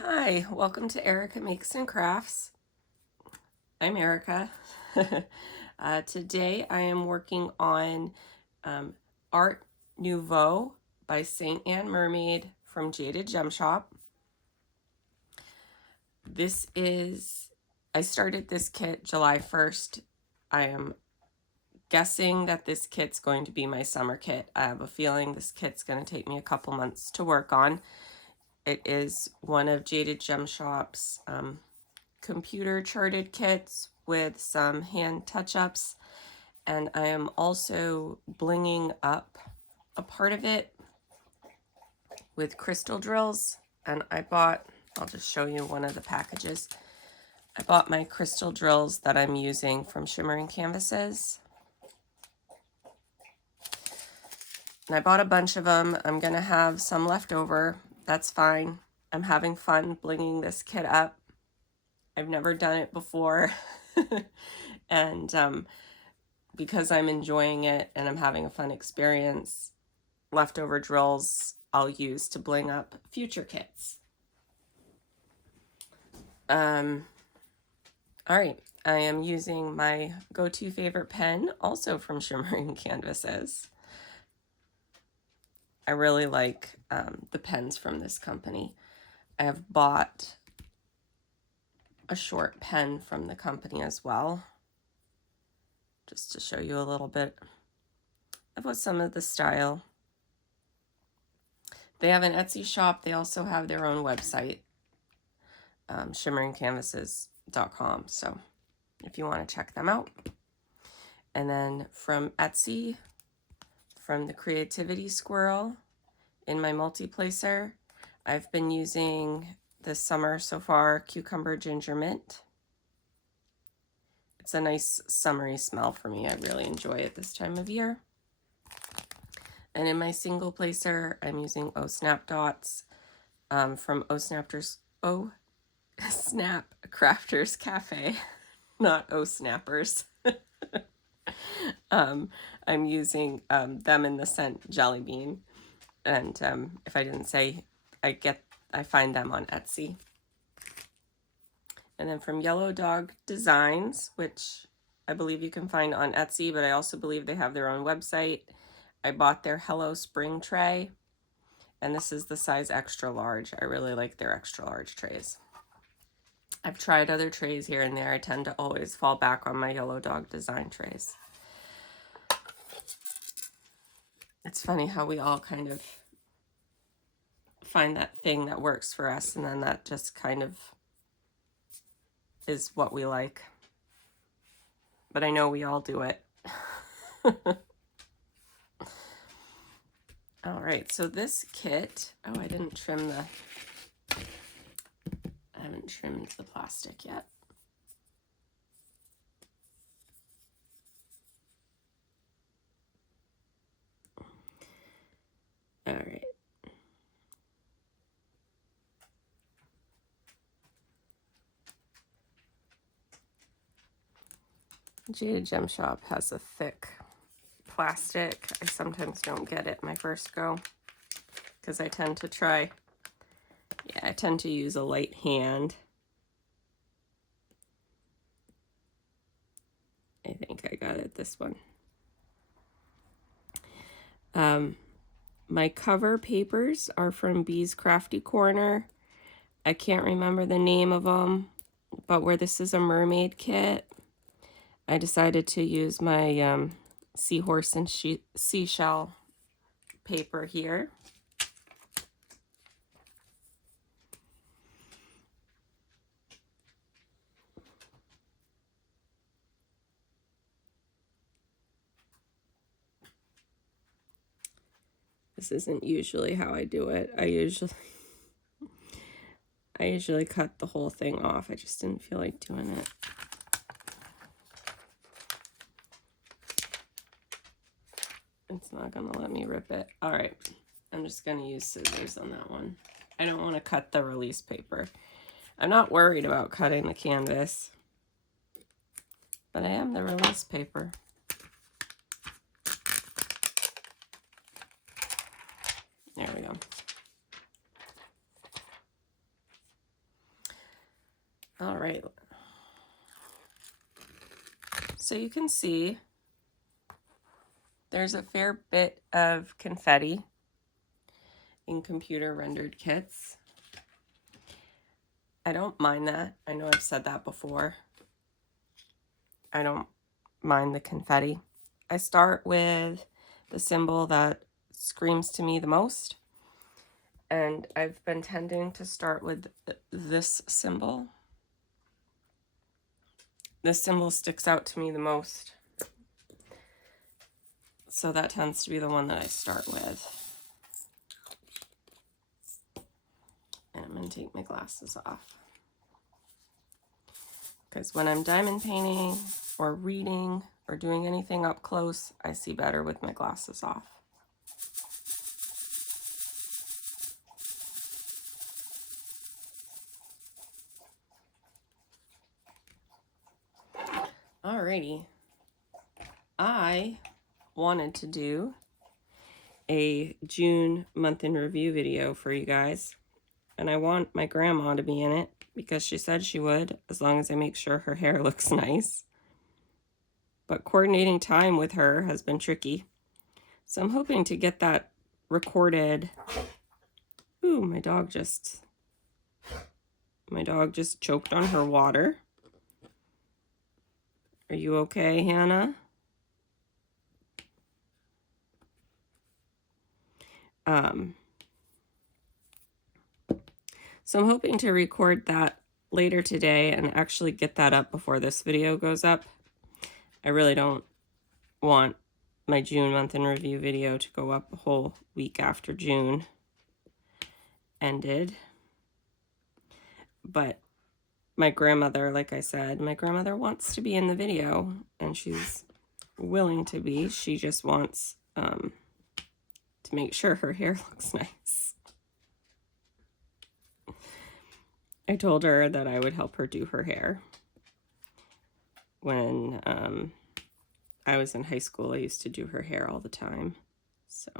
Hi, welcome to Erica Makes and Crafts. I'm Erica. Today I am working on Art Nouveau by Saint Anne Mermaid from Jaded Gem Shop. I started this kit July 1st. I am guessing that this kit's going to be my summer kit. I have a feeling this kit's going to take me a couple months to work on. It is one of Jaded Gem Shop's computer charted kits with some hand touch-ups, and I am also blinging up a part of it with crystal drills. And I'll just show you one of the packages. I bought my crystal drills that I'm using from Shimmering Canvases, and I bought a bunch of them. I'm gonna have some left over. That's fine. I'm having fun blinging this kit up. I've never done it before. And because I'm enjoying it and I'm having a fun experience, leftover drills I'll use to bling up future kits. All right, I am using my go-to favorite pen, also from Shimmering Canvases. I really like the pens from this company. I have bought a short pen from the company as well, just to show you a little bit of what some of the style. They have an Etsy shop. They also have their own website, shimmeringcanvases.com. So if you want to check them out. And then from Etsy, from the Creativity Squirrel in my multi-placer, I've been using this summer so far Cucumber Ginger Mint. It's a nice summery smell for me. I really enjoy it this time of year. And in my single placer, I'm using O Snap Dots from O Snap Crafters Cafe, not O Snappers. I'm using them in the scent Jelly Bean, and if I didn't say, I find them on Etsy. And then from Yellow Dog Designs, which I believe you can find on Etsy, but I also believe they have their own website. I bought their Hello Spring tray, and this is the size extra large. I really like their extra large trays. I've tried other trays here and there. I tend to always fall back on my Yellow Dog Design trays. It's funny how we all kind of find that thing that works for us, and then that just kind of is what we like. But I know we all do it. All right, so this kit, I haven't trimmed the plastic yet. All right. Jaded Gem Shop has a thick plastic. I sometimes don't get it my first go because I tend to use a light hand. I think I got it this one. My cover papers are from Bee's Crafty Corner. I can't remember the name of them, but where this is a mermaid kit, I decided to use my seahorse and seashell paper here. This isn't usually how I do it. I usually cut the whole thing off. I just didn't feel like doing it. It's not gonna let me rip it. All right, I'm just gonna use scissors on that one. I don't want to cut the release paper. I'm not worried about cutting the canvas, but I am the release paper. There we go. All right. So you can see there's a fair bit of confetti in computer rendered kits. I don't mind that. I know I've said that before. I don't mind the confetti. I start with the symbol that screams to me the most. And I've been tending to start with this symbol. This symbol sticks out to me the most. So that tends to be the one that I start with. And I'm going to take my glasses off. Because when I'm diamond painting or reading or doing anything up close, I see better with my glasses off. Alrighty. I wanted to do a June month in review video for you guys. And I want my grandma to be in it because she said she would, as long as I make sure her hair looks nice. But coordinating time with her has been tricky. So I'm hoping to get that recorded. Ooh, my dog just choked on her water. Are you okay, Hannah? So I'm hoping to record that later today and actually get that up before this video goes up. I really don't want my June month in review video to go up a whole week after June ended. But my grandmother, like I said, my grandmother wants to be in the video, and she's willing to be. She just wants to make sure her hair looks nice. I told her that I would help her do her hair. When I was in high school, I used to do her hair all the time. So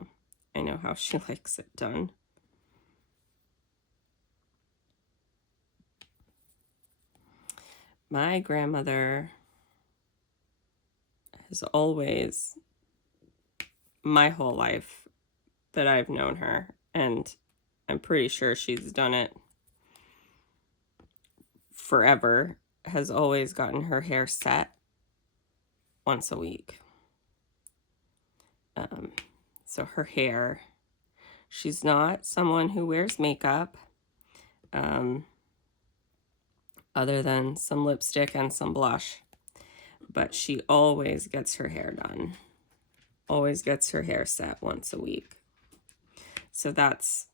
I know how she likes it done. My grandmother has always, my whole life that I've known her, and I'm pretty sure she's done it forever, has always gotten her hair set once a week. So her hair, she's not someone who wears makeup, other than some lipstick and some blush, but she always gets her hair done, always gets her hair set once a week. So that's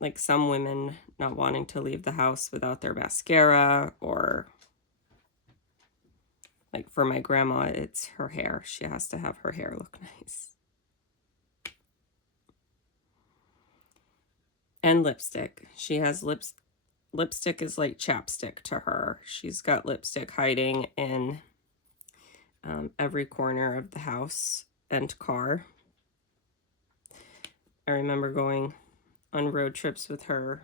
like some women not wanting to leave the house without their mascara, or like for my grandma, it's her hair. She has to have her hair look nice. And lipstick. She has lipstick is like chapstick to her. She's got lipstick hiding in every corner of the house and car. I remember going on road trips with her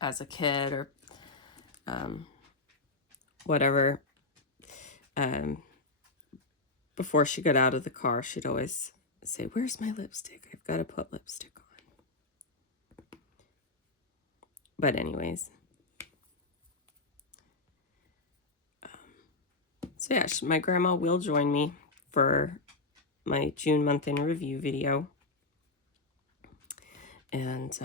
as a kid, or whatever. Before she got out of the car, she'd always say, "Where's my lipstick? I've got to put lipstick on." But anyways, so yeah, my grandma will join me for my June month in review video. And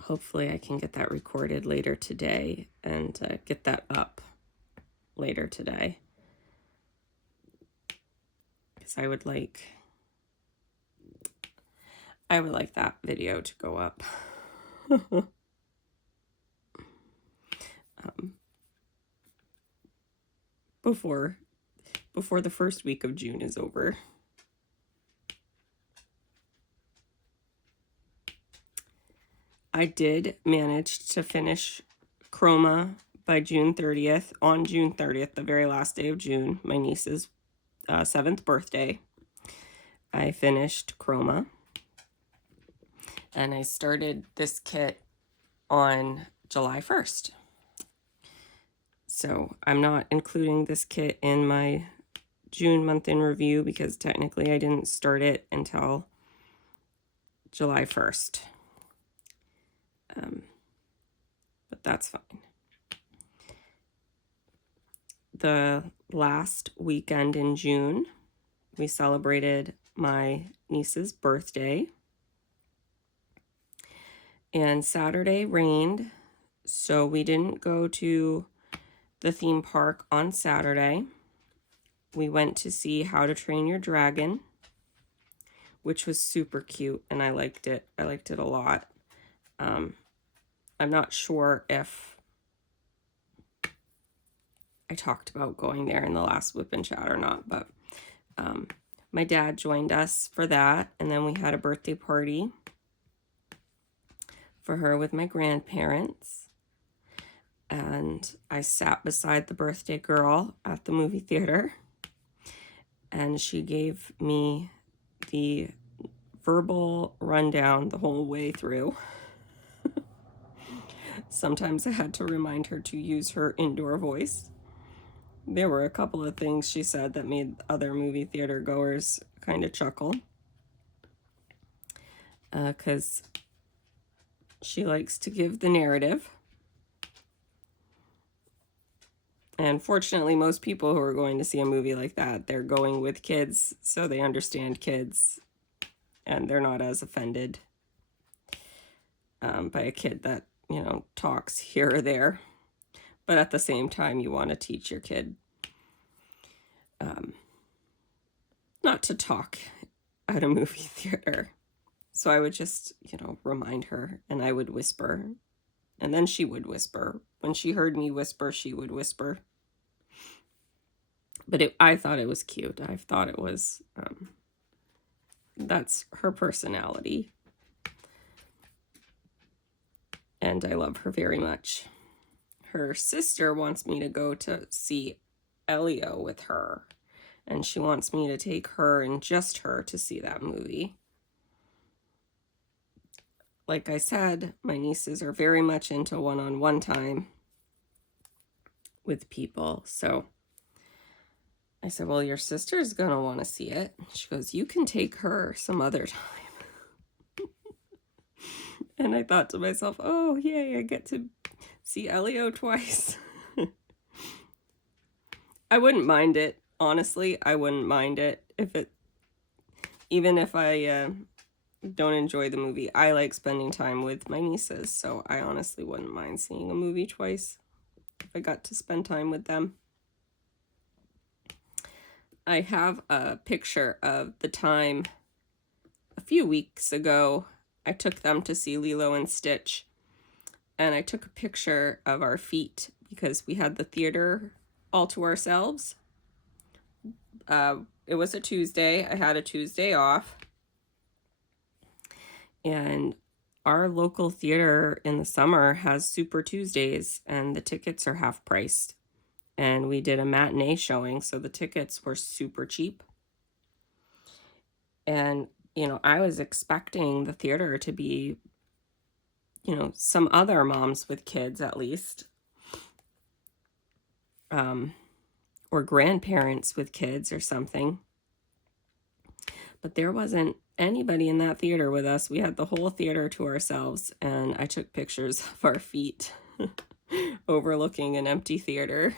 hopefully I can get that recorded later today and get that up later today. Because I would like that video to go up. Before the first week of June is over. I did manage to finish Chroma by June 30th. On June 30th, the very last day of June, my niece's 7th birthday, I finished Chroma. And I started this kit on July 1st. So I'm not including this kit in my June month in review because technically I didn't start it until July 1st. But that's fine. The last weekend in June, we celebrated my niece's birthday. And Saturday rained, so we didn't go to the theme park on Saturday. We went to see How to Train Your Dragon, which was super cute, and I liked it. I liked it a lot. I'm not sure if I talked about going there in the last WIP and Chat or not, but my dad joined us for that, and then we had a birthday party for her with my grandparents. And I sat beside the birthday girl at the movie theater, and she gave me the verbal rundown the whole way through. Sometimes I had to remind her to use her indoor voice. There were a couple of things she said that made other movie theater goers kind of chuckle, because she likes to give the narrative. And fortunately, most people who are going to see a movie like that, they're going with kids, so they understand kids, and they're not as offended by a kid that, you know, talks here or there. But at the same time, you want to teach your kid not to talk at a movie theater. So I would just, you know, remind her, and I would whisper, and then she would whisper. When she heard me whisper, she would whisper. But I thought it was cute. I thought it was, that's her personality. And I love her very much. Her sister wants me to go to see Elio with her. And she wants me to take her and just her to see that movie. Like I said, my nieces are very much into one-on-one time with people. So I said, well, your sister's going to want to see it. She goes, you can take her some other time. And I thought to myself, oh, yay, I get to see Elio twice. I wouldn't mind it. Honestly, I wouldn't mind it even if I don't enjoy the movie. I like spending time with my nieces, so I honestly wouldn't mind seeing a movie twice if I got to spend time with them. I have a picture of the time a few weeks ago I took them to see Lilo and Stitch, and I took a picture of our feet because we had the theater all to ourselves. It was a Tuesday. I had a Tuesday off, and our local theater in the summer has Super Tuesdays, and the tickets are half priced. And we did a matinee showing, so the tickets were super cheap. And, you know, I was expecting the theater to be, you know, some other moms with kids at least, or grandparents with kids or something. But there wasn't anybody in that theater with us. We had the whole theater to ourselves, and I took pictures of our feet overlooking an empty theater.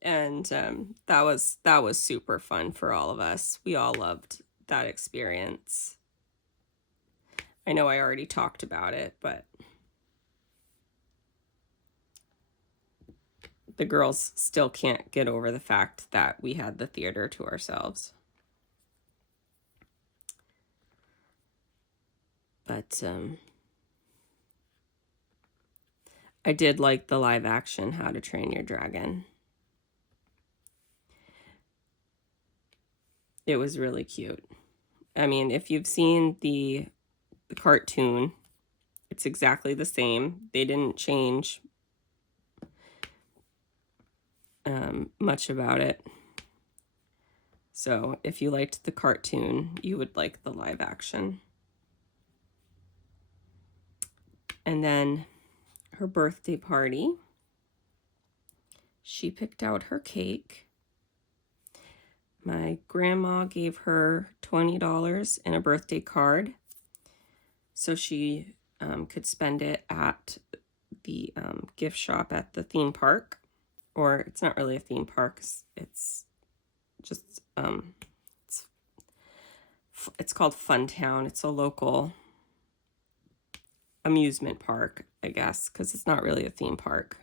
And that was super fun for all of us. We all loved that experience. I know I already talked about it, but the girls still can't get over the fact that we had the theater to ourselves. But I did like the live action How to Train Your Dragon. It was really cute. I mean, if you've seen the cartoon, it's exactly the same. They didn't change much about it. So if you liked the cartoon, you would like the live action. And then her birthday party, she picked out her cake. My grandma gave her $20 in a birthday card so she could spend it at the gift shop at the theme park. Or it's not really a theme park, it's just it's called Funtown. It's a local amusement park, I guess, because it's not really a theme park.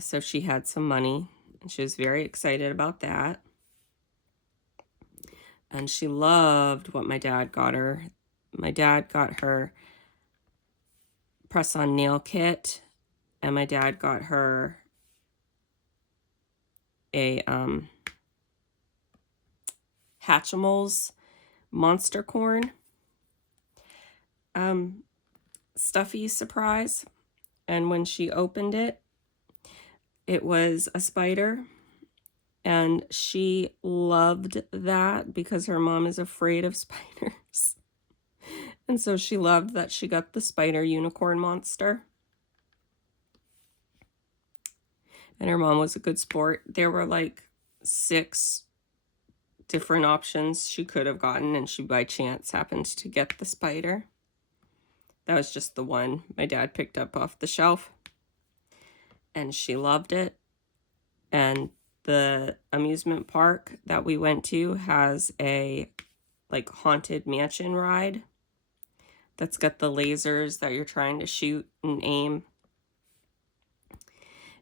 So she had some money, and she was very excited about that. And she loved what my dad got her. My dad got her press-on nail kit, and my dad got her a Hatchimals monster corn stuffy surprise. And when she opened it, it was a spider, and she loved that because her mom is afraid of spiders. And so she loved that she got the spider unicorn monster. And her mom was a good sport. There were like 6 different options she could have gotten, and she by chance happened to get the spider. That was just the one my dad picked up off the shelf. And she loved it. And the amusement park that we went to has a like haunted mansion ride that's got the lasers that you're trying to shoot and aim.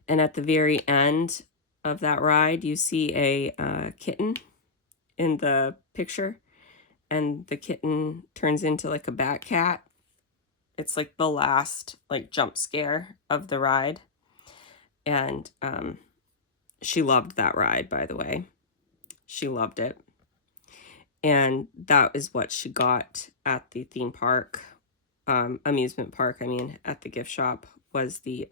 And at the very end of that ride, you see a kitten in the picture, and the kitten turns into like a bat cat. It's like the last like jump scare of the ride. And she loved that ride, by the way. She loved it. And that is what she got at the theme park, amusement park, I mean, at the gift shop, was the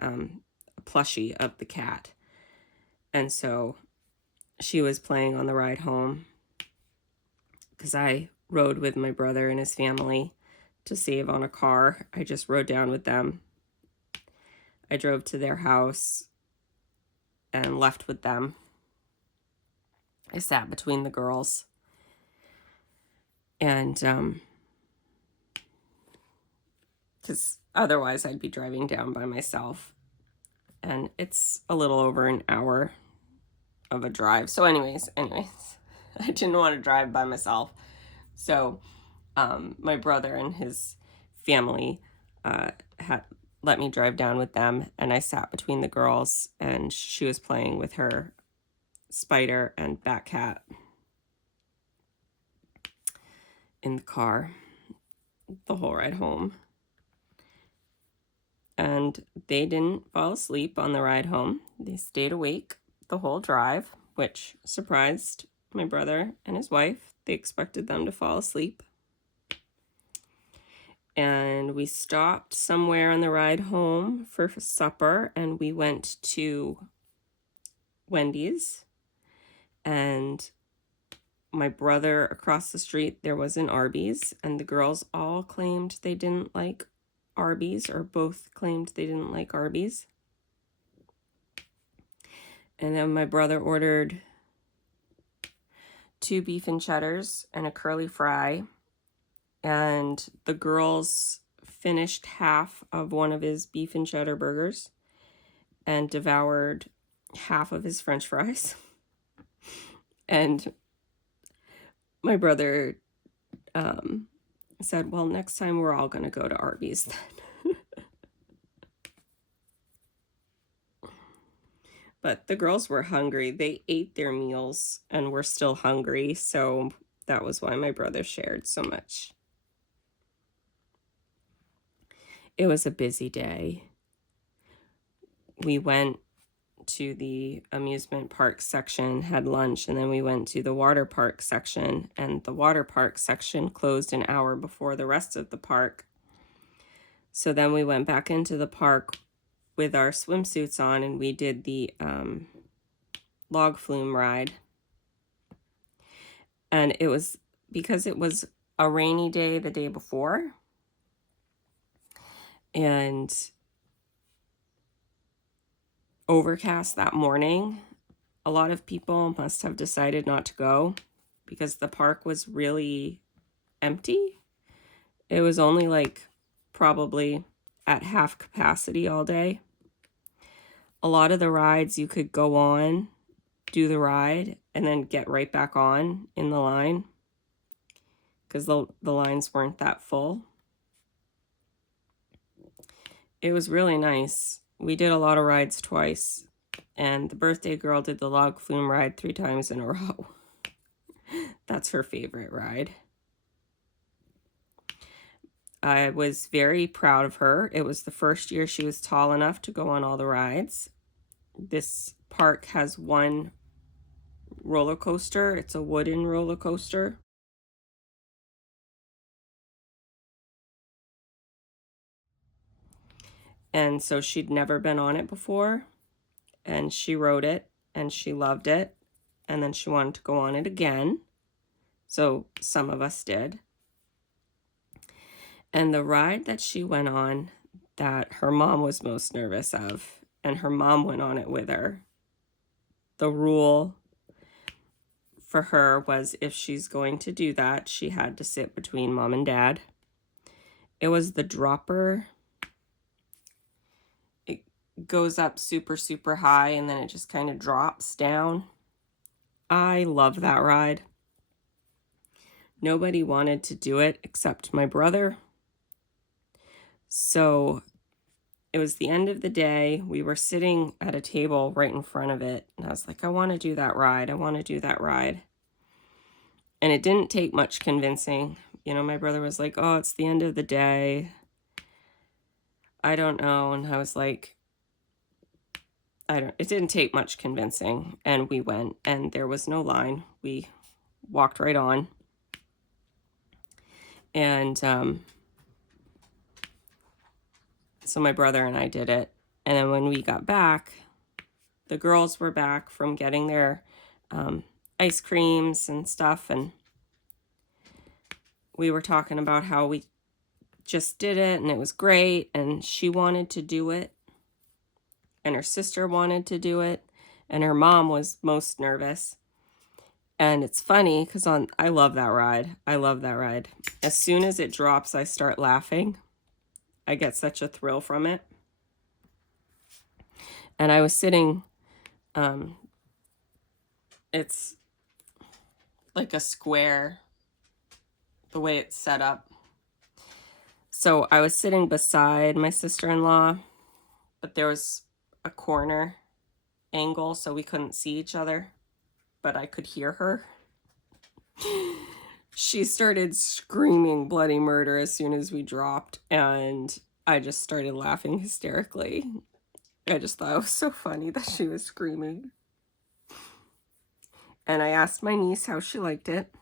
plushie of the cat. And so she was playing on the ride home, because I rode with my brother and his family to save on a car. I just rode down with them. I drove to their house and left with them. I sat between the girls. And because otherwise I'd be driving down by myself. And it's a little over an hour of a drive. So anyways, I didn't want to drive by myself. So my brother and his family had let me drive down with them, and I sat between the girls, and she was playing with her spider and bat cat in the car the whole ride home. And they didn't fall asleep on the ride home. They stayed awake the whole drive, which surprised my brother and his wife. They expected them to fall asleep. And we stopped somewhere on the ride home for supper, and we went to Wendy's. And my brother across the street, there was an Arby's, and the girls all claimed they didn't like Arby's, or both claimed they didn't like Arby's. And then my brother ordered 2 beef and cheddars and a curly fry. And the girls finished half of one of his beef and cheddar burgers and devoured half of his french fries. And my brother said, well, next time we're all going to go to Arby's then. But the girls were hungry. They ate their meals and were still hungry. So that was why my brother shared so much. It was a busy day. We went to the amusement park section, had lunch, and then we went to the water park section, and the water park section closed an hour before the rest of the park. So then we went back into the park with our swimsuits on, and we did the log flume ride. And it was because it was a rainy day the day before, and overcast that morning. A lot of people must have decided not to go because the park was really empty. It was only like probably at half capacity all day. A lot of the rides you could go on, do the ride, and then get right back on in the line because the lines weren't that full. It was really nice. We did a lot of rides twice, and the birthday girl did the log flume ride 3 times in a row. That's her favorite ride. I was very proud of her. It was the first year she was tall enough to go on all the rides. This park has one roller coaster. It's a wooden roller coaster. And so she'd never been on it before, and she rode it, and she loved it, and then she wanted to go on it again. So some of us did. And the ride that she went on that her mom was most nervous of, and her mom went on it with her, the rule for her was if she's going to do that, she had to sit between mom and dad. It was the dropper. It goes up super, super high, and then it just kind of drops down. I love that ride. Nobody wanted to do it except my brother. So it was the end of the day. We were sitting at a table right in front of it, and I was like, I want to do that ride. I want to do that ride. And it didn't take much convincing. You know, my brother was like, oh, it's the end of the day. I don't know. And I was like, it didn't take much convincing. And we went, and there was no line. We walked right on. And so my brother and I did it. And then when we got back, the girls were back from getting their ice creams and stuff. And we were talking about how we just did it and it was great. And she wanted to do it. And her sister wanted to do it. And her mom was most nervous. And it's funny because I love that ride. I love that ride. As soon as it drops, I start laughing. I get such a thrill from it. And I was sitting, it's like a square, the way it's set up. So I was sitting beside my sister-in-law, but there was a corner angle, so we couldn't see each other, but I could hear her. She started screaming bloody murder as soon as we dropped, and I just started laughing hysterically. I just thought it was so funny that she was screaming. And I asked my niece how she liked it,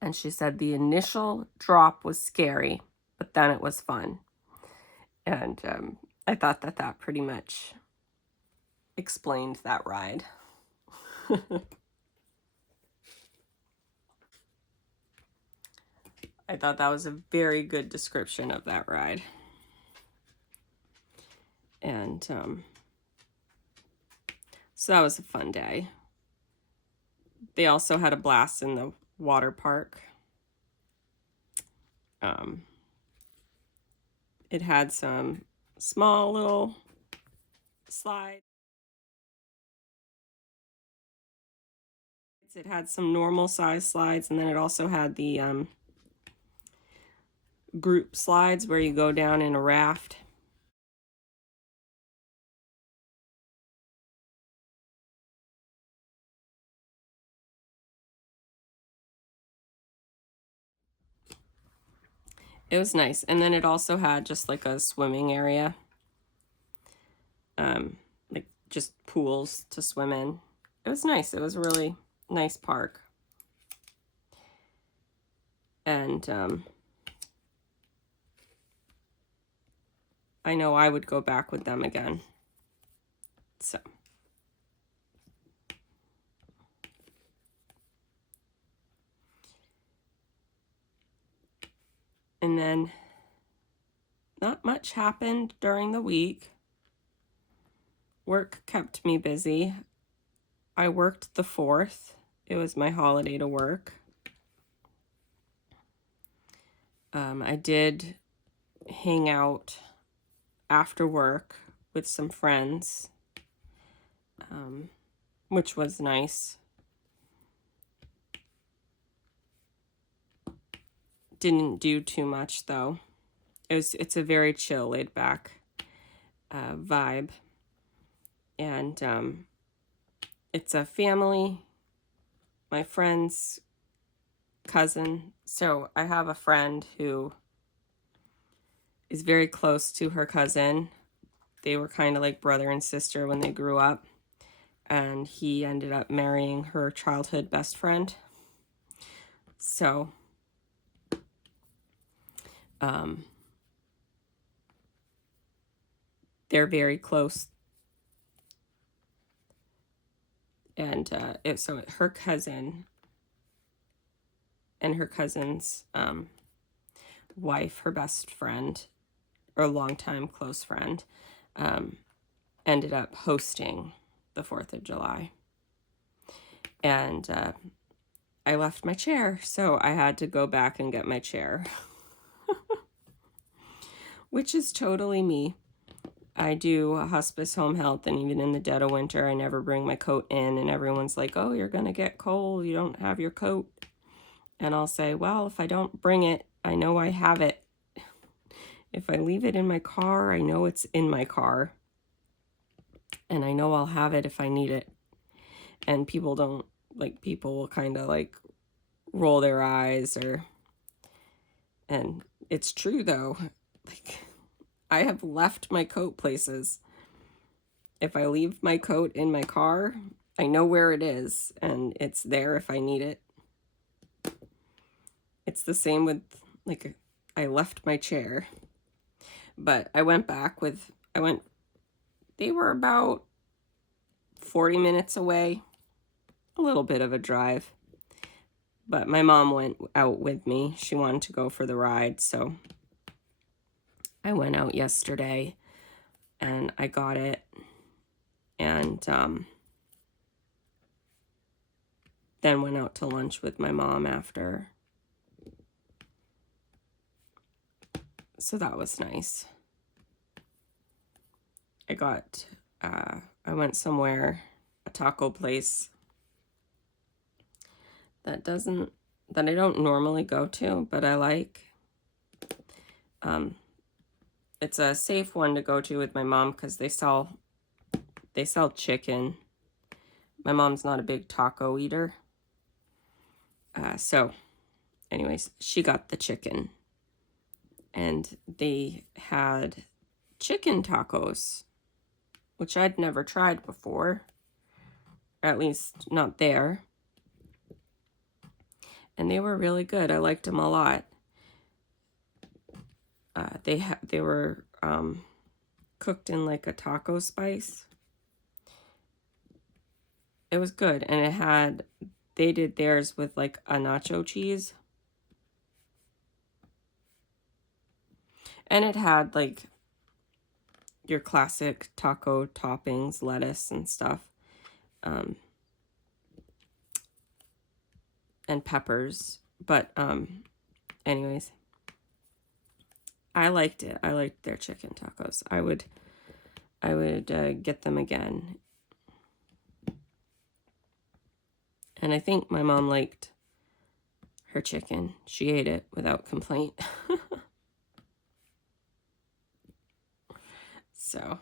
and she said the initial drop was scary, but then it was fun. And I thought that pretty much explained that ride. I thought that was a very good description of that ride. And so that was a fun day. They also had a blast in the water park. It had some small little slides. It had some normal size slides, and then it also had the group slides where you go down in a raft. It was nice. And then it also had just like a swimming area. Like just pools to swim in. It was nice. It was a really nice park. And I know I would go back with them again. So And then not much happened during the week. Work kept me busy. I worked the 4th. It was my holiday to work. I did hang out after work with some friends, which was nice. Didn't do too much though. It's a very chill, laid back vibe, and it's a family, my friend's cousin. So I have a friend who is very close to her cousin. They were kind of like brother and sister when they grew up, and he ended up marrying her childhood best friend. So they're very close. And so her cousin and her cousin's wife, her best friend, or longtime close friend, ended up hosting the 4th of July. And I left my chair, so I had to go back and get my chair. Which is totally me. I do hospice home health, and even in the dead of winter, I never bring my coat in, and everyone's like, oh, you're going to get cold, you don't have your coat. And I'll say, well, if I don't bring it, I know I have it. If I leave it in my car, I know it's in my car. And I know I'll have it if I need it. And people will kind of like roll their eyes, and it's true though. Like, I have left my coat places. If I leave my coat in my car, I know where it is, and it's there if I need it. It's the same with, like, I left my chair. But I went back they were about 40 minutes away. A little bit of a drive. But my mom went out with me. She wanted to go for the ride, so I went out yesterday and I got it. And then went out to lunch with my mom after. So that was nice. I went somewhere, a taco place that I don't normally go to, but I like. It's a safe one to go to with my mom because they sell chicken. My mom's not a big taco eater. So anyways, she got the chicken. And they had chicken tacos, which I'd never tried before. At least not there. And they were really good. I liked them a lot. They were cooked in like a taco spice. It was good, and they did theirs with like a nacho cheese. And it had like your classic taco toppings, lettuce and stuff. And peppers. But anyways, I liked it. I liked their chicken tacos. I would get them again. And I think my mom liked her chicken. She ate it without complaint. So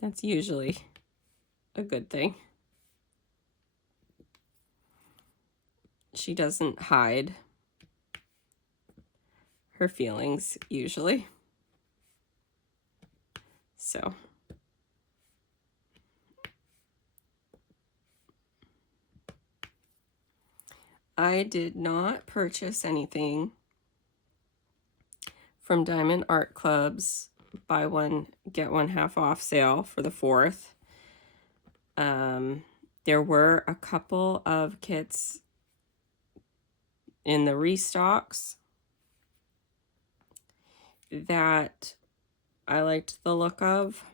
that's usually a good thing. She doesn't hide her feelings usually. So I did not purchase anything from Diamond Art Club's buy one, get one half off sale for the 4th. There were a couple of kits in the restocks. that I liked the look of.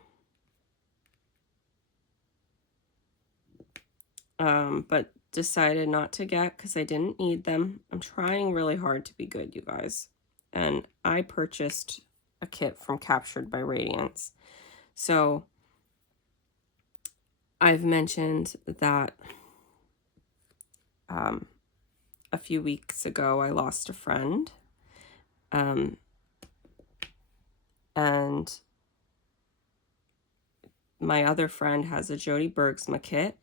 But decided not to get because I didn't need them. I'm trying really hard to be good, you guys. And I purchased a kit from Captured by Radiance. So I've mentioned that a few weeks ago I lost a friend. And my other friend has a Jody Bergsma kit.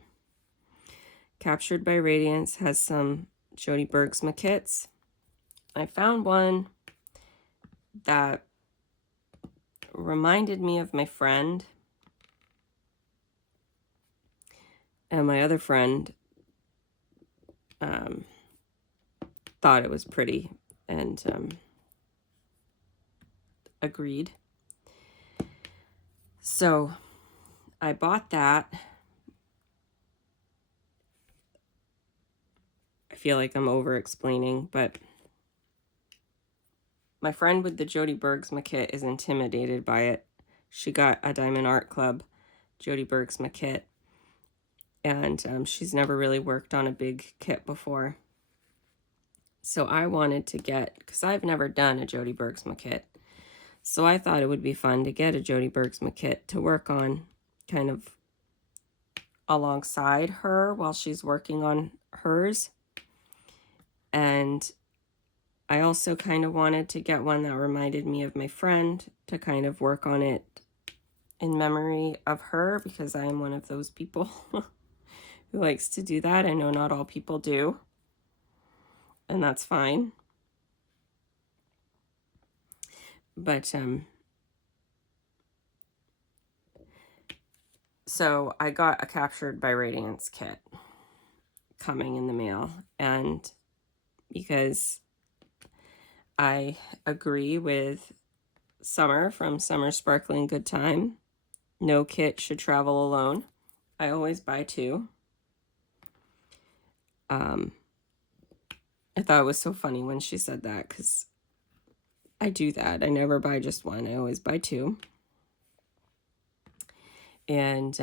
Captured by Radiance has some Jody Bergsma kits. I found one that reminded me of my friend. And my other friend thought it was pretty and agreed. So I bought that. I feel like I'm over explaining, but my friend with the Jody Bergsma kit is intimidated by it. She got a Diamond Art Club Jody Bergsma kit, and she's never really worked on a big kit before. So I wanted to get, because I've never done a Jody Bergsma kit, so I thought it would be fun to get a Jody Bergsma kit to work on kind of alongside her while she's working on hers. And I also kind of wanted to get one that reminded me of my friend to kind of work on it in memory of her, because I am one of those people who likes to do that. I know not all people do, and that's fine. But so I got a Captured by Radiance kit coming in the mail, and because I agree with Summer from Summer Sparkling Good Time, no kit should travel alone. I always buy two. I thought it was so funny when she said that, because I do that. I never buy just one. I always buy two. And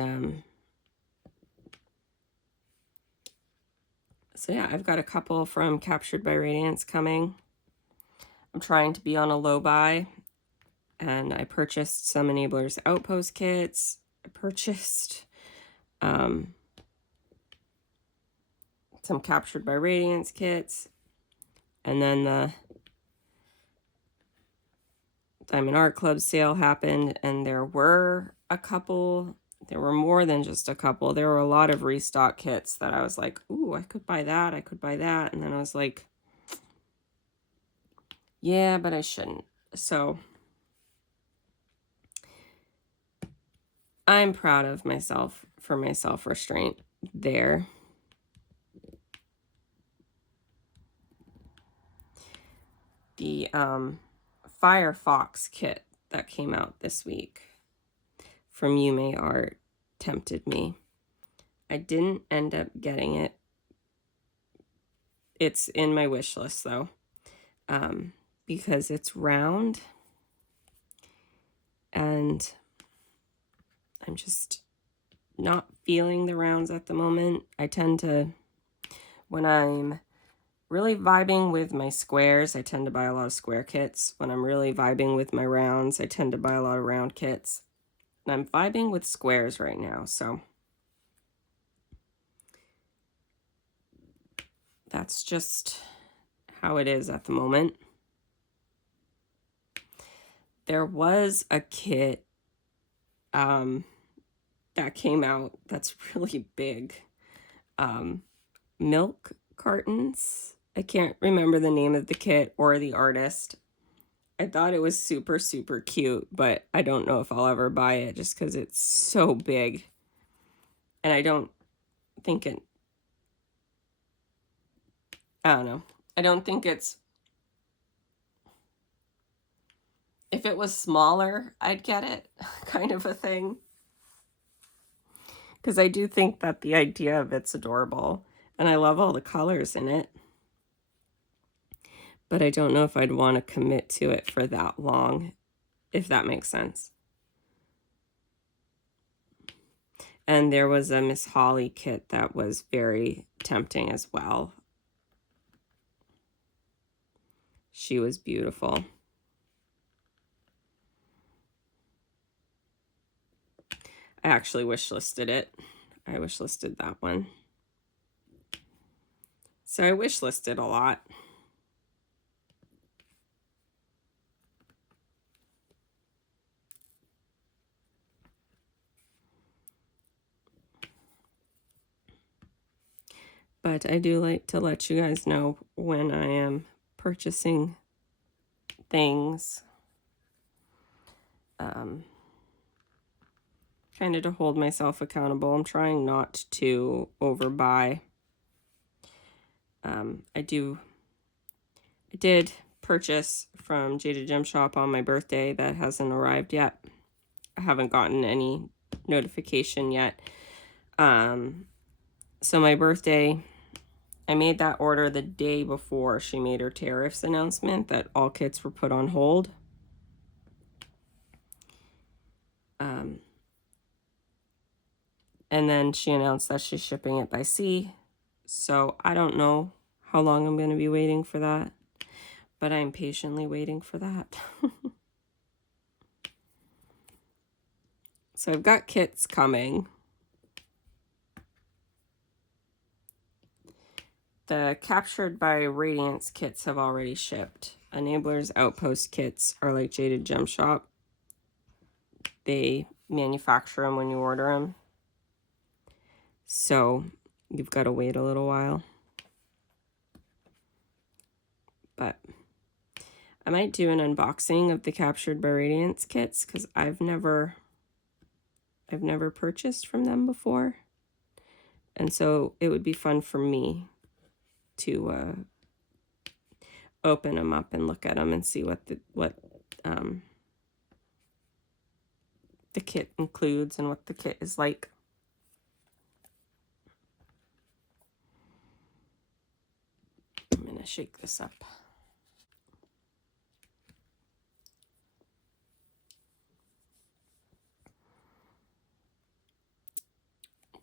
so yeah, I've got a couple from Captured by Radiance coming. I'm trying to be on a low buy, and I purchased some Enablers Outpost kits. I purchased some Captured by Radiance kits, and then the Diamond Art Club sale happened, and there were a couple. There were more than just a couple. There were a lot of restock kits that I was like, ooh, I could buy that. I could buy that. And then I was like, yeah, but I shouldn't. So I'm proud of myself for my self-restraint there. The Firefox kit that came out this week from Yume Art tempted me. I didn't end up getting it. It's in my wish list though, because it's round, and I'm just not feeling the rounds at the moment. I tend to, when I'm really vibing with my squares, I tend to buy a lot of square kits. When I'm really vibing with my rounds, I tend to buy a lot of round kits. And I'm vibing with squares right now, so that's just how it is at the moment. There was a kit that came out that's really big. Milk cartons. I can't remember the name of the kit or the artist. I thought it was super, super cute, but I don't know if I'll ever buy it just because it's so big. And I don't think it, I don't know. I don't think it's, if it was smaller, I'd get it, kind of a thing. Because I do think that the idea of it's adorable, and I love all the colors in it. But I don't know if I'd want to commit to it for that long if that makes sense. And there was a Miss Holly kit that was very tempting as well. She was beautiful. I actually wishlisted it. I wishlisted that one. So I wishlisted a lot. But I do like to let you guys know when I am purchasing things. Kind of to hold myself accountable. I'm trying not to overbuy. I did purchase from Jaded Gem Shop on my birthday that hasn't arrived yet. I haven't gotten any notification yet. So my birthday, I made that order the day before she made her tariffs announcement that all kits were put on hold. And then she announced that she's shipping it by sea. So I don't know how long I'm going to be waiting for that, but I'm patiently waiting for that. So I've got kits coming. The Captured by Radiance kits have already shipped. Enablers Outpost kits are like Jaded Gem Shop. They manufacture them when you order them. So you've got to wait a little while. But I might do an unboxing of the Captured by Radiance kits because I've never purchased from them before. And so it would be fun for me to open them up and look at them and see what the kit includes and what the kit is like. I'm gonna shake this up.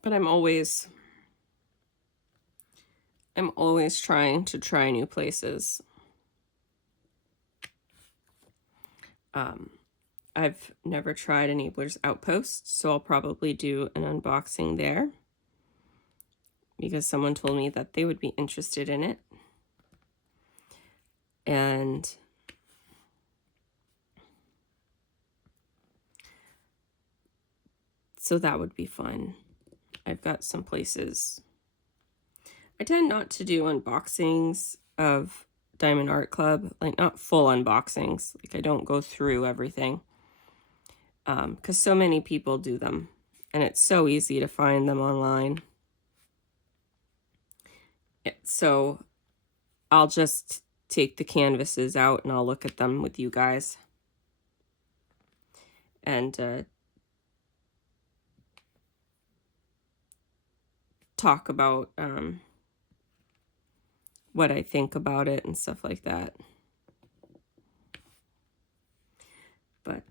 But I'm always trying to try new places. I've never tried Enablers Outpost, so I'll probably do an unboxing there because someone told me that they would be interested in it. And so that would be fun. I've got some places. I tend not to do unboxings of Diamond Art Club, like not full unboxings. Like I don't go through everything because so many people do them and it's so easy to find them online. So I'll just take the canvases out and I'll look at them with you guys and talk about what I think about it and stuff like that. But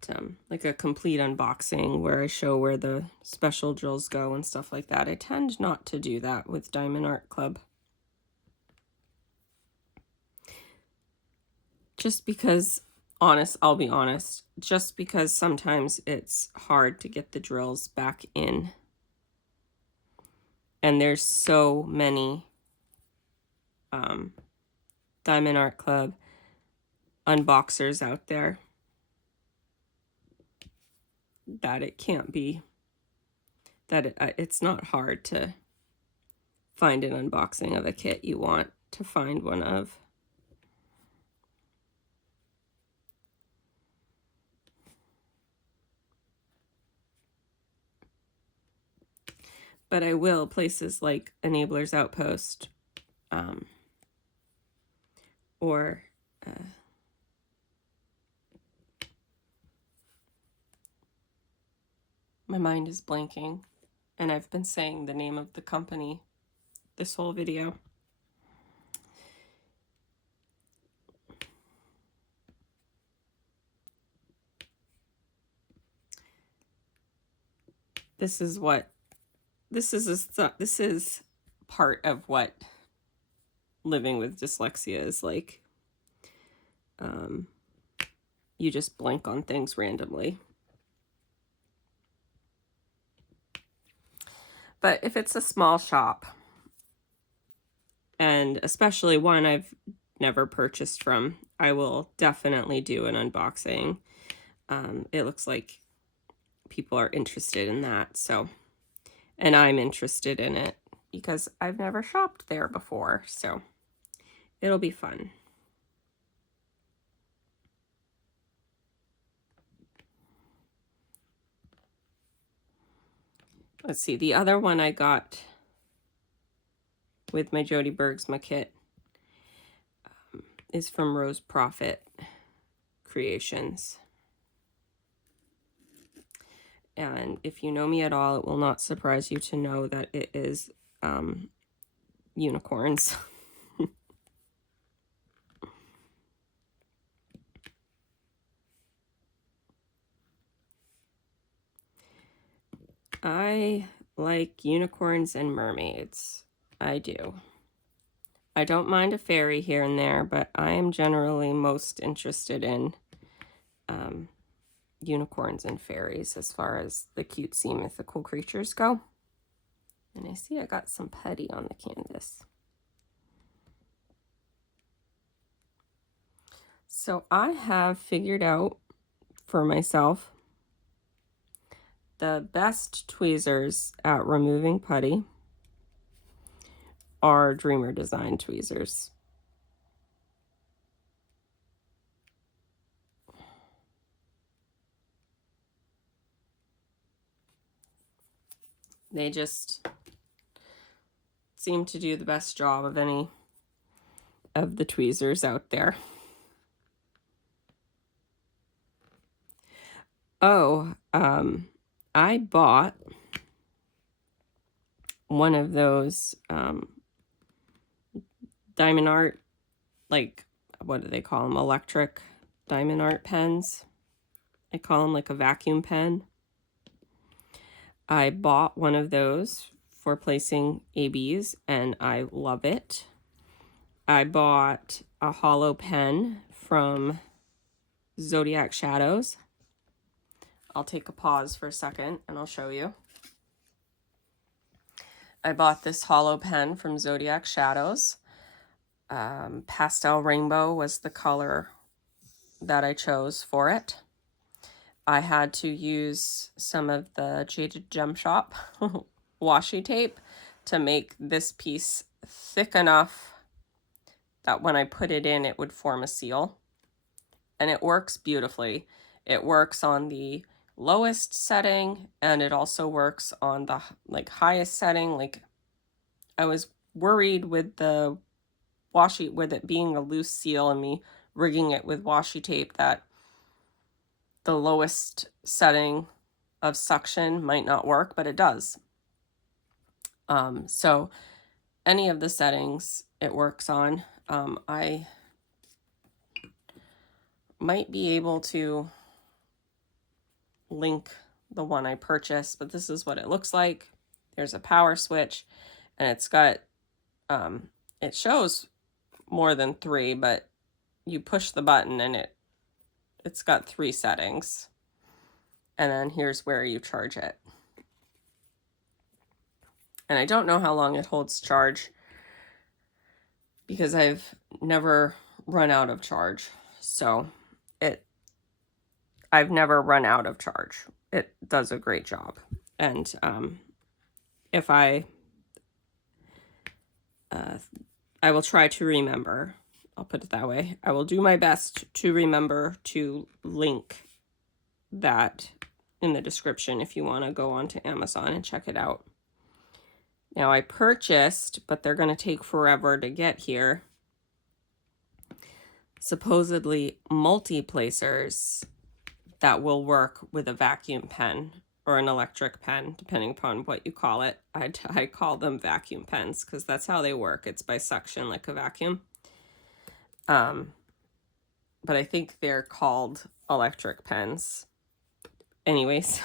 like a complete unboxing where I show where the special drills go and stuff like that. I tend not to do that with Diamond Art Club. Just because, I'll be honest, just because sometimes it's hard to get the drills back in. And there's so many Diamond Art Club unboxers out there that it can't be, that it's not hard to find an unboxing of a kit you want to find one of. But I will places like Enablers Outpost or my mind is blanking and I've been saying the name of the company this whole video. this is part of what living with dyslexia is like. You just blank on things randomly. But if it's a small shop, and especially one I've never purchased from, I will definitely do an unboxing. It looks like people are interested in that, so, and I'm interested in it because I've never shopped there before, so it'll be fun. Let's see, the other one I got with my Jody Bergsma kit is from Rose Profit Creations. And if you know me at all, it will not surprise you to know that it is unicorns. I like unicorns and mermaids. I do. I don't mind a fairy here and there, but I am generally most interested in unicorns and fairies as far as the cutesy mythical creatures go. And I see I got some putty on the canvas. So I have figured out for myself the best tweezers at removing putty are Dreamer Design tweezers. They just seem to do the best job of any of the tweezers out there. Oh, I bought one of those diamond art, like, what do they call them? Electric diamond art pens. I call them like a vacuum pen. I bought one of those for placing ABs, and I love it. I bought a hollow pen from Zodiac Shadows. I'll take a pause for a second and I'll show you. I bought this hollow pen from Zodiac Shadows. Pastel Rainbow was the color that I chose for it. I had to use some of the Jaded Gem Shop washi tape to make this piece thick enough that when I put it in, it would form a seal. And it works beautifully. It works on the lowest setting, and it also works on the highest setting. Like, I was worried with the washi, with it being a loose seal and me rigging it with washi tape, that the lowest setting of suction might not work, but it does. So any of the settings it works on. I might be able to link the one I purchased, but this is what it looks like. There's a power switch, and it's got, it shows more than 3, but you push the button and it's got 3 settings. And then here's where you charge it. And I don't know how long it holds charge because I've never run out of charge. So I've never run out of charge. It does a great job. And if I will try to remember, I'll put it that way. I will do my best to remember to link that in the description if you want to go onto Amazon and check it out. Now I purchased, but they're going to take forever to get here, supposedly multi-placers that will work with a vacuum pen or an electric pen, depending upon what you call it. I call them vacuum pens because that's how they work. It's by suction, like a vacuum. But I think they're called electric pens. Anyways,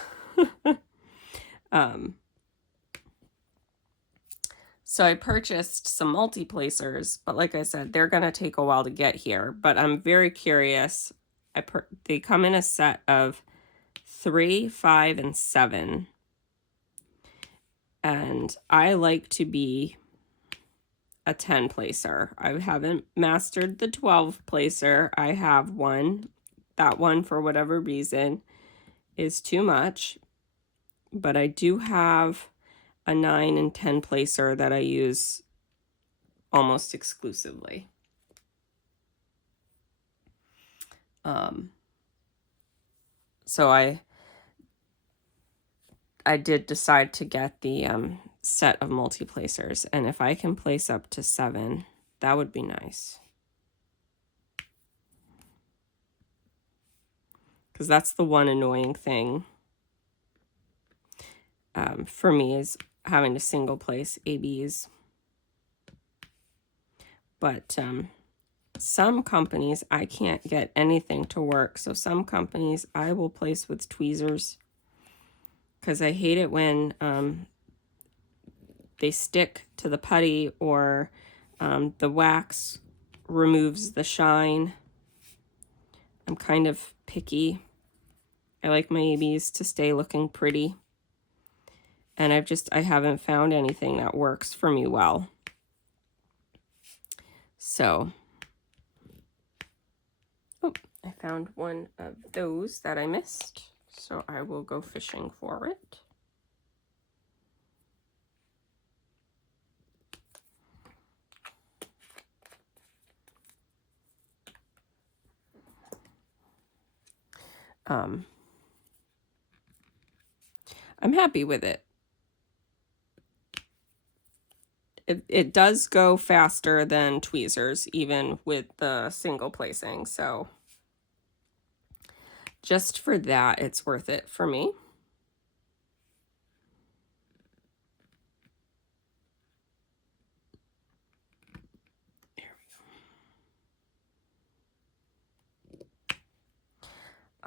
So I purchased some multi-placers, but like I said, they're going to take a while to get here. But I'm very curious. They come in a set of 3, 5, and 7. And I like to be a 10 placer. I haven't mastered the 12 placer. I have one. That one, for whatever reason, is too much. But I do have a 9 and 10 placer that I use almost exclusively. So I did decide to get the set of multi-placers, and if I can place up to 7, that would be nice. Because that's the one annoying thing for me, is having to single place ABs. But some companies, I can't get anything to work. So some companies I will place with tweezers, because I hate it when they stick to the putty, or the wax removes the shine. I'm kind of picky. I like my ABs to stay looking pretty. And I haven't found anything that works for me well. So, I found one of those that I missed. So I will go fishing for it. I'm happy with it. It does go faster than tweezers, even with the single placing. So just for that, it's worth it for me. There we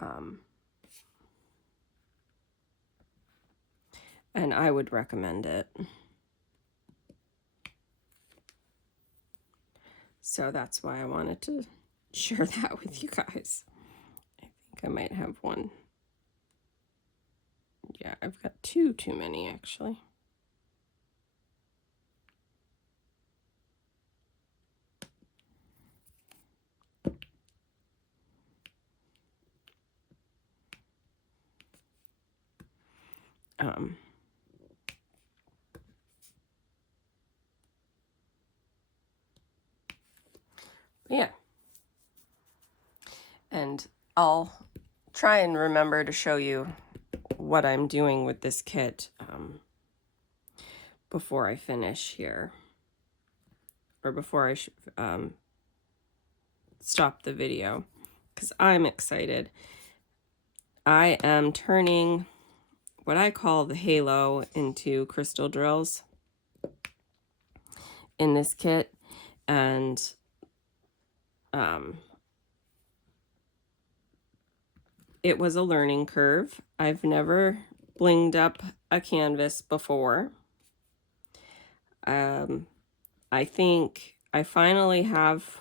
go. And I would recommend it. So that's why I wanted to share that with you guys. I think I might have one. Yeah, I've got two too many, actually. Yeah. And I'll try and remember to show you what I'm doing with this kit before I finish here, or before I stop the video, because I'm excited. I am turning what I call the halo into crystal drills in this kit, and it was a learning curve. I've never blinged up a canvas before. I think I finally have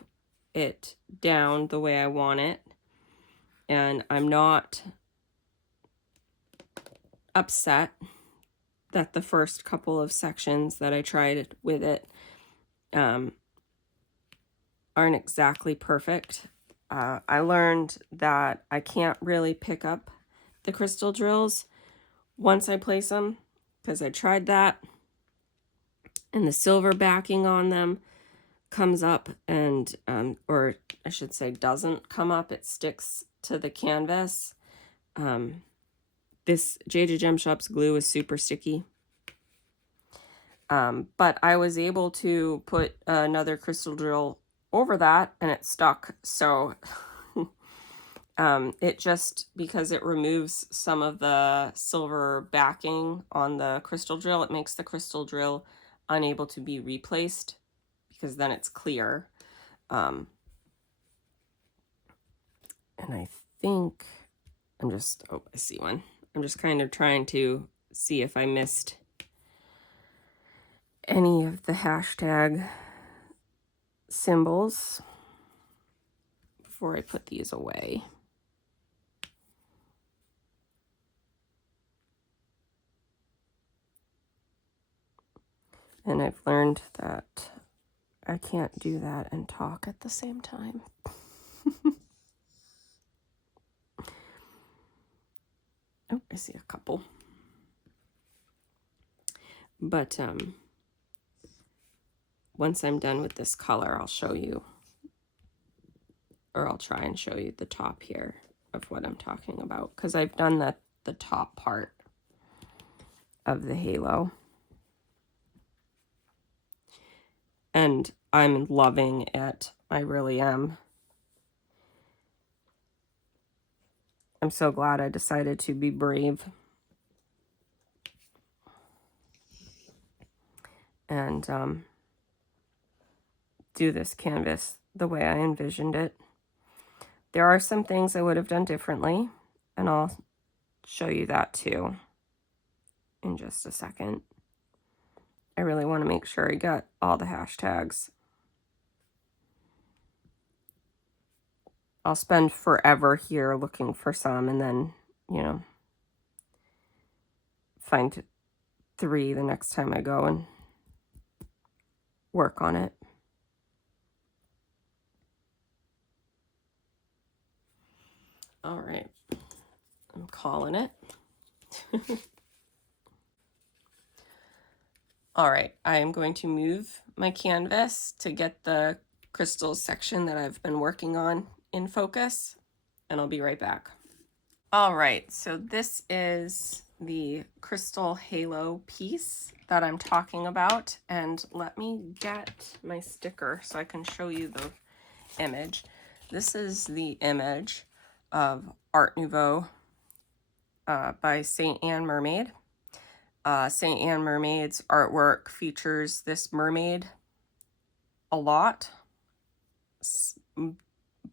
it down the way I want it, and I'm not upset that the first couple of sections that I tried with it aren't exactly perfect. I learned that I can't really pick up the crystal drills once I place them, because I tried that, and the silver backing on them comes up, and or I should say doesn't come up, it sticks to the canvas. This JJ Gem Shop's glue is super sticky. But I was able to put another crystal drill over that, and it stuck. So it just, because it removes some of the silver backing on the crystal drill, it makes the crystal drill unable to be replaced, because then it's clear. And I think I see one. I'm just kind of trying to see if I missed any of the hashtag symbols before I put these away. And I've learned that I can't do that and talk at the same time. Oh, I see a couple. But once I'm done with this color, I'll show you, or I'll try and show you the top here of what I'm talking about, because I've done the top part of the halo. And I'm loving it. I really am. I'm so glad I decided to be brave and do this canvas the way I envisioned it. There are some things I would have done differently, and I'll show you that too in just a second. I really want to make sure I got all the hashtags. I'll spend forever here looking for some and then, you know, find 3 the next time I go and work on it. All right, I'm calling it. All right, I am going to move my canvas to get the crystals section that I've been working on in focus, and I'll be right back. All right, so this is the crystal halo piece that I'm talking about, and let me get my sticker so I can show you the image. This is the image of Art Nouveau by St. Anne Mermaid. St. Anne Mermaid's artwork features this mermaid a lot.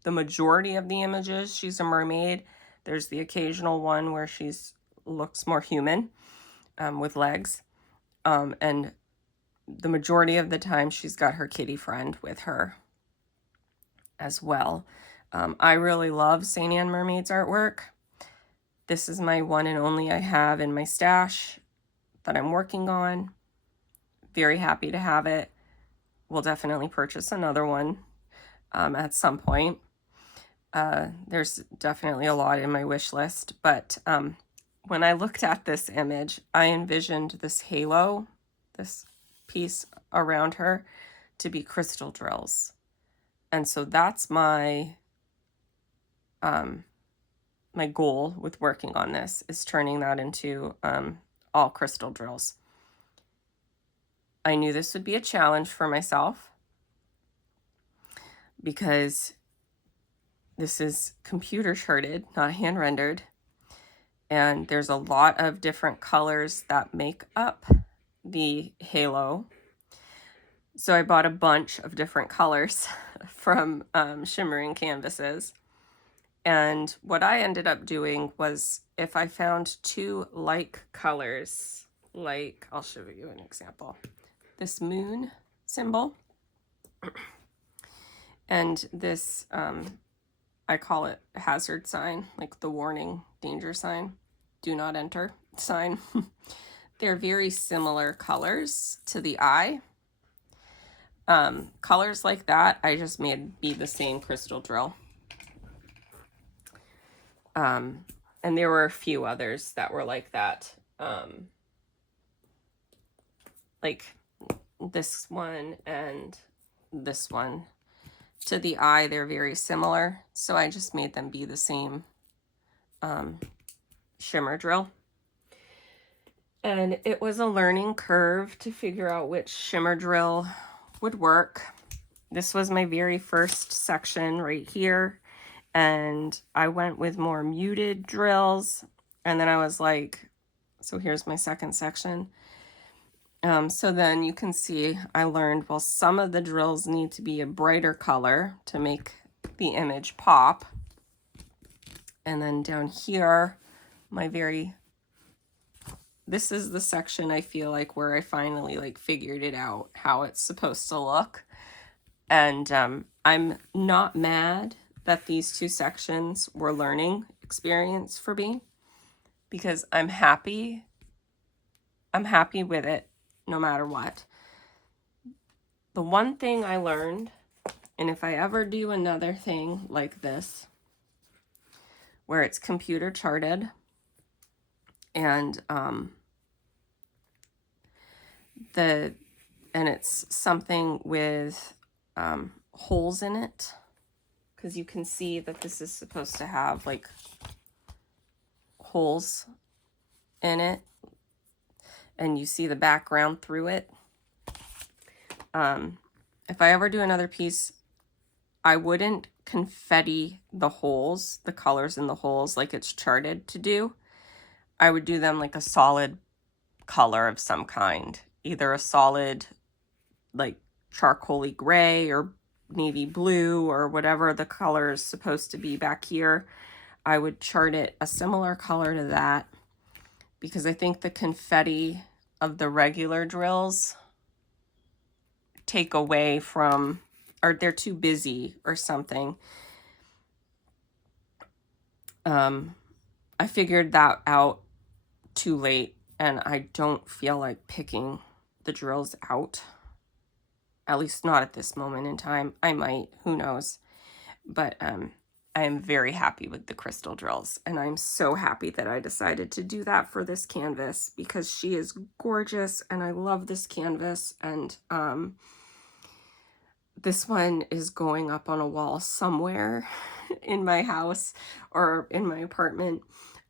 The majority of the images, she's a mermaid. There's the occasional one where she's looks more human with legs. And the majority of the time she's got her kitty friend with her as well. I really love St. Anne Mermaid's artwork. This is my one and only I have in my stash that I'm working on. Very happy to have it. We'll definitely purchase another one at some point. There's definitely a lot in my wish list, but when I looked at this image, I envisioned this halo, this piece around her, to be crystal drills. And so that's my my goal with working on this, is turning that into all crystal drills. I knew this would be a challenge for myself because this is computer charted, not hand rendered. And there's a lot of different colors that make up the halo. So I bought a bunch of different colors from shimmering canvases. And what I ended up doing was, if I found 2 like colors, like, I'll show you an example. This moon symbol and this, I call it a hazard sign, like the warning danger sign, do not enter sign. They're very similar colors to the eye. Colors like that, I just made be the same crystal drill. And there were a few others that were like that. Like this one and this one. To the eye, they're very similar. So I just made them be the same shimmer drill. And it was a learning curve to figure out which shimmer drill would work. This was my very first section right here. And I went with more muted drills. And then I was like, so here's my second section. So then you can see I learned, well, some of the drills need to be a brighter color to make the image pop. And then down here, my very this is the section I feel like where I finally like figured it out how it's supposed to look. And I'm not mad that these two sections were learning experience for me, because I'm happy with it no matter what. The one thing I learned, and if I ever do another thing like this where it's computer charted and it's something with holes in it, because you can see that this is supposed to have like holes in it, and you see the background through it. If I ever do another piece, I wouldn't confetti the holes, the colors in the holes like it's charted to do. I would do them like a solid color of some kind, either a solid like charcoaly gray or navy blue or whatever the color is supposed to be back here. I would chart it a similar color to that, because I think the confetti of the regular drills take away from, or they're too busy or something. I figured that out too late, and I don't feel like picking the drills out, at least not at this moment in time. I might, who knows, but I am very happy with the crystal drills, and I'm so happy that I decided to do that for this canvas, because she is gorgeous and I love this canvas. And this one is going up on a wall somewhere in my house or in my apartment.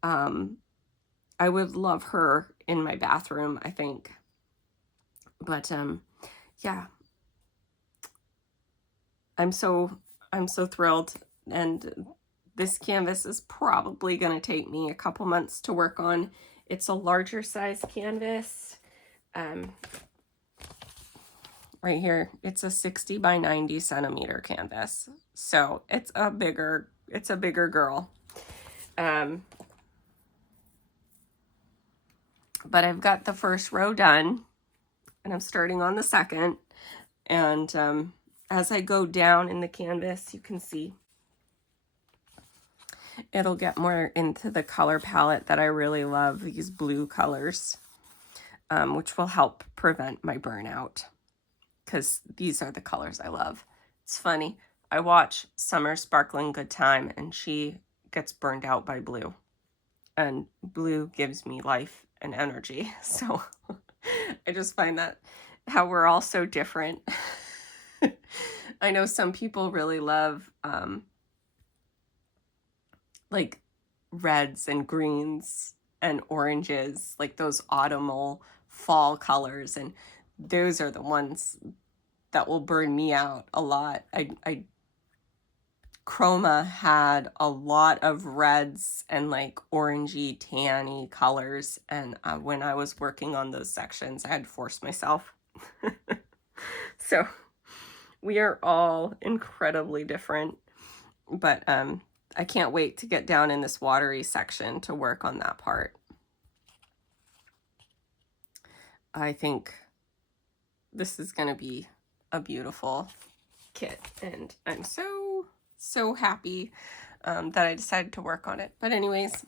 I would love her in my bathroom, I think. But yeah, I'm so thrilled. And this canvas is probably going to take me a couple months to work on. It's a larger size canvas. Right here, it's a 60 by 90 centimeter canvas. So it's a bigger girl. But I've got the first row done, and I'm starting on the second. And as I go down in the canvas, you can see it'll get more into the color palette that I really love, these blue colors, which will help prevent my burnout, because these are the colors I love. It's funny, I watch Summer Sparkling Good Time, and she gets burned out by blue, and blue gives me life and energy. So I just find that how we're all so different. I know some people really love like reds and greens and oranges, like those autumnal fall colors, and those are the ones that will burn me out a lot. Chroma had a lot of reds and like orangey, tanny colors, and when I was working on those sections, I had to force myself. So we are all incredibly different, but I can't wait to get down in this watery section to work on that part. I think this is going to be a beautiful kit, and I'm so happy that I decided to work on it. But anyways,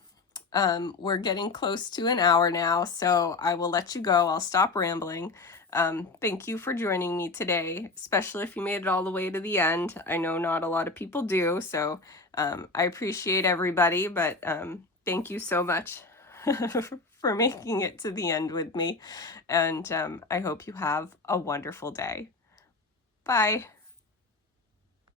we're getting close to an hour now, so I will let you go. I'll stop rambling. Thank you for joining me today, especially if you made it all the way to the end. I know not a lot of people do, so I appreciate everybody, but thank you so much for making it to the end with me, and I hope you have a wonderful day. Bye.